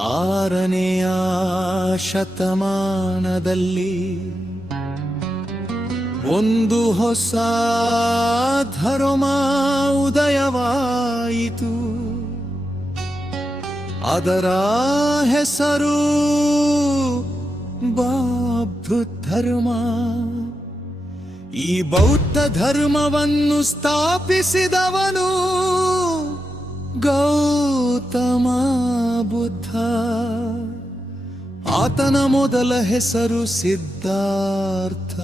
6ನೆಯ ಶತಮಾನದಲ್ಲಿ ಒಂದು ಹೊಸ ಧರ್ಮ ಉದಯವಾಯಿತು. ಅದರ ಹೆಸರು ಬೌದ್ಧ ಧರ್ಮ. ಈ ಬೌದ್ಧ ಧರ್ಮವನ್ನು ಸ್ಥಾಪಿಸಿದವನು ಗೌತಮ ಬುದ್ಧ. ಆತನ ಮೊದಲ ಹೆಸರು ಸಿದ್ಧಾರ್ಥ.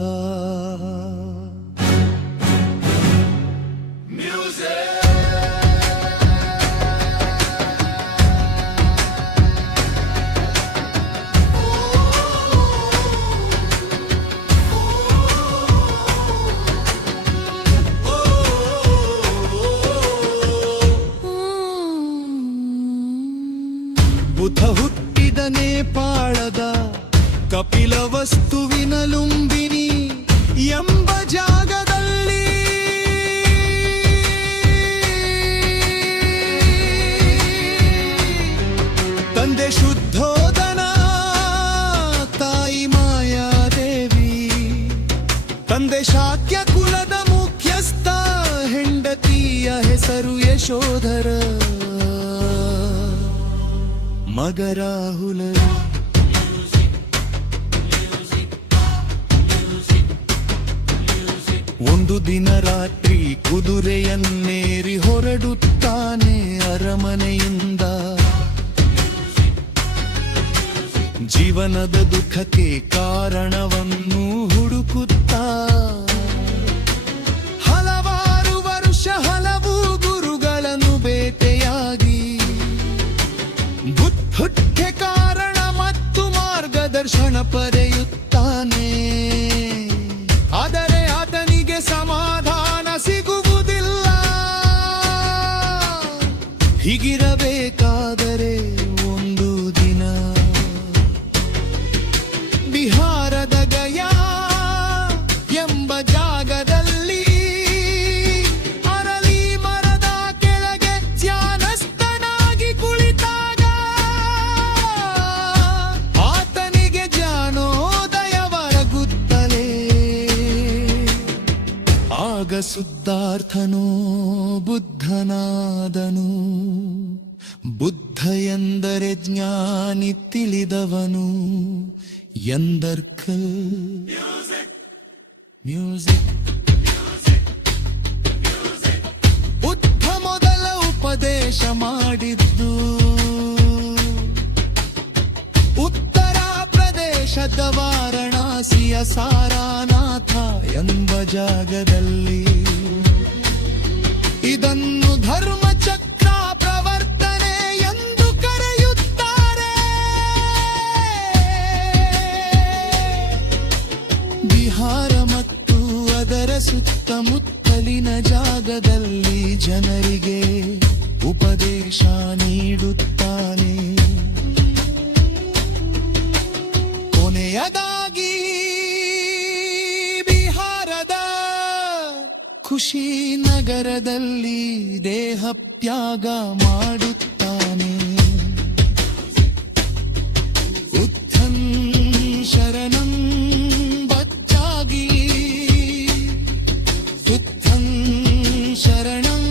ಬುದ್ಧ ಹುಟ್ಟಿದ ನೇಪಾಳದ ಕಪಿಲವಸ್ತುವಿನ ಲುಂಬಿನಿ ಎಂಬ ಜಾಗದಲ್ಲಿ. ತಂದೆ ಶುದ್ಧೋಧನ, ತಾಯಿ ಮಾಯಾದೇವಿ. ತಂದೆ ಶಾಕ್ಯ ಕುಲದ ಮುಖ್ಯಸ್ಥ, ಹೆಂಡತಿಯ ಹೆಸರು ಯಶೋಧರ. ಮಗ ರಾಹುಲ. ಒಂದು ದಿನ ರಾತ್ರಿ ಕುದುರೆಯನ್ನೇರಿ ಹೊರಡುತ್ತಾನೆ ಅರಮನೆಯಿಂದ. ಜೀವನದ ದುಃಖಕ್ಕೆ ಕಾರಣವನ್ನು ಹುಡುಕುತ್ತಾ ಹಲವಾರು ವರ್ಷ ಹಲವು ಗುರುಗಳನ್ನು ಬೇಟೆಯಾಗಿ ಹುಟ್ಟೆ ಕಾರಣ ಮತ್ತು ಮಾರ್ಗದರ್ಶನ ಪಡೆಯುತ್ತಾನೆ. ಆದರೆ ಆತನಿಗೆ ಸಮಾಧಾನ ಸಿಗುವುದಿಲ್ಲ. ಹೀಗಿರಬೇಕಾದರೆ ಒಂದು ದಿನ ಬಿಹಾರದ ಗಯಾ ಎಂಬ ಜಾಗದಲ್ಲಿ ಅರಳಿ ಮರದ ಕೆಳಗೆ ಧ್ಯಾನಸ್ಥನಾಗಿ ಕುಳಿತಾಗ ಆತನಿಗೆ ಜ್ಞಾನೋದಯವರಗುತ್ತಲೇ. ಆಗ ಸಿದ್ಧಾರ್ಥನು ಬುದ್ಧನಾದನು. ಬುದ್ಧ ಎಂದರೆ ಜ್ಞಾನಿ, ತಿಳಿದವನು ಎಂದರ್ಥ. ಮ್ಯೂಸಿಕ್ ಬುದ್ಧ ಮೊದಲ ಉಪದೇಶ ಮಾಡಿದ್ದು ಉತ್ತರ ಪ್ರದೇಶದ ವಾರಣಾಸಿಯ ಸಾರಾನಾಥ ಎಂಬ ಜಾಗದಲ್ಲಿ. ಇದನ್ನು ಧರ್ಮಚಕ್ರ ಪ್ರವರ್ತನೆ ಎಂದು ಕರೆಯುತ್ತಾರೆ. ಬಿಹಾರ ಮತ್ತು ಅದರ ಸುತ್ತಮುತ್ತಲಿನ ಜಾಗದಲ್ಲಿ ಜನರಿಗೆ ಉಪದೇಶ ನೀಡುತ್ತಾನೆ. ಕೊನೆಯದಾಗಿ ಬಿಹಾರದ ಖುಷಿ ನಗರದಲ್ಲಿ ದೇಹತ್ಯಾಗ ಮಾಡುತ್ತಾನೆ. ಉತ್ಥಂ ಶರಣಂ ಬಚ್ಚಾಗಿ, ಉತ್ಥಂ ಶರಣಂ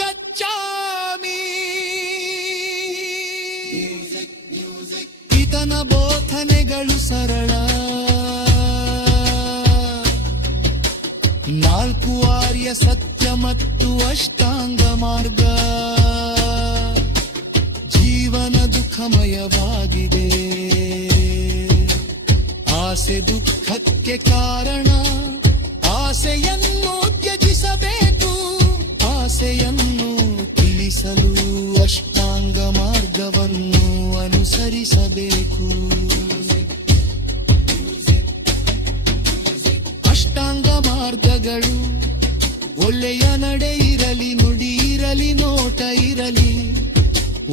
ಗಚ್ಚಾಮಿ. ಈತನ ಬೋಧನೆಗಳು ಸರಳ. 4 ಆರ್ಯ ಸತ್ಯ ಮತ್ತು ಅಷ್ಟಾಂಗ ಮಾರ್ಗ. ಜೀವನ ದುಃಖಮಯವಾಗಿದೆ. ಆಸೆ ದುಃಖಕ್ಕೆ ಕಾರಣ. ಆಸೆಯನ್ನು ತ್ಯಜಿಸಬೇಕು. ಆಸೆಯನ್ನು ತಿಳಿಸಲು ಅಷ್ಟಾಂಗ ಮಾರ್ಗವನ್ನು ಅನುಸರಿಸಬೇಕು. ಅಷ್ಟಾಂಗ ಮಾರ್ಗಗಳು ಒಳ್ಳೆಯ ನಡೆ ಇರಲಿ, ನುಡಿ ಇರಲಿ, ನೋಟ ಇರಲಿ.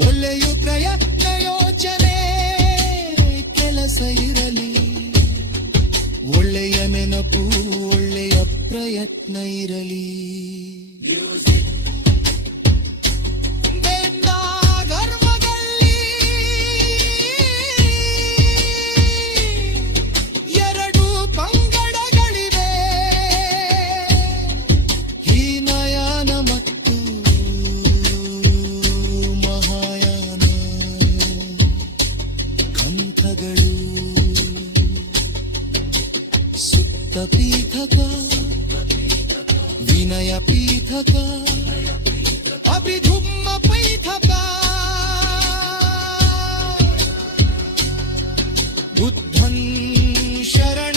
ಒಳ್ಳೆಯ ಪ್ರಯತ್ನ, ಯೋಚನೆ, ಕೆಲಸ ಇರಲಿ. ಒಳ್ಳೆಯ ನೆನಪು, ಒಳ್ಳೆಯ ಪ್ರಯತ್ನ ಇರಲಿ. ಧರ್ಮ सप्तपीठक विनय पीठक अभिधुम्म पीठक बुद्धं शरण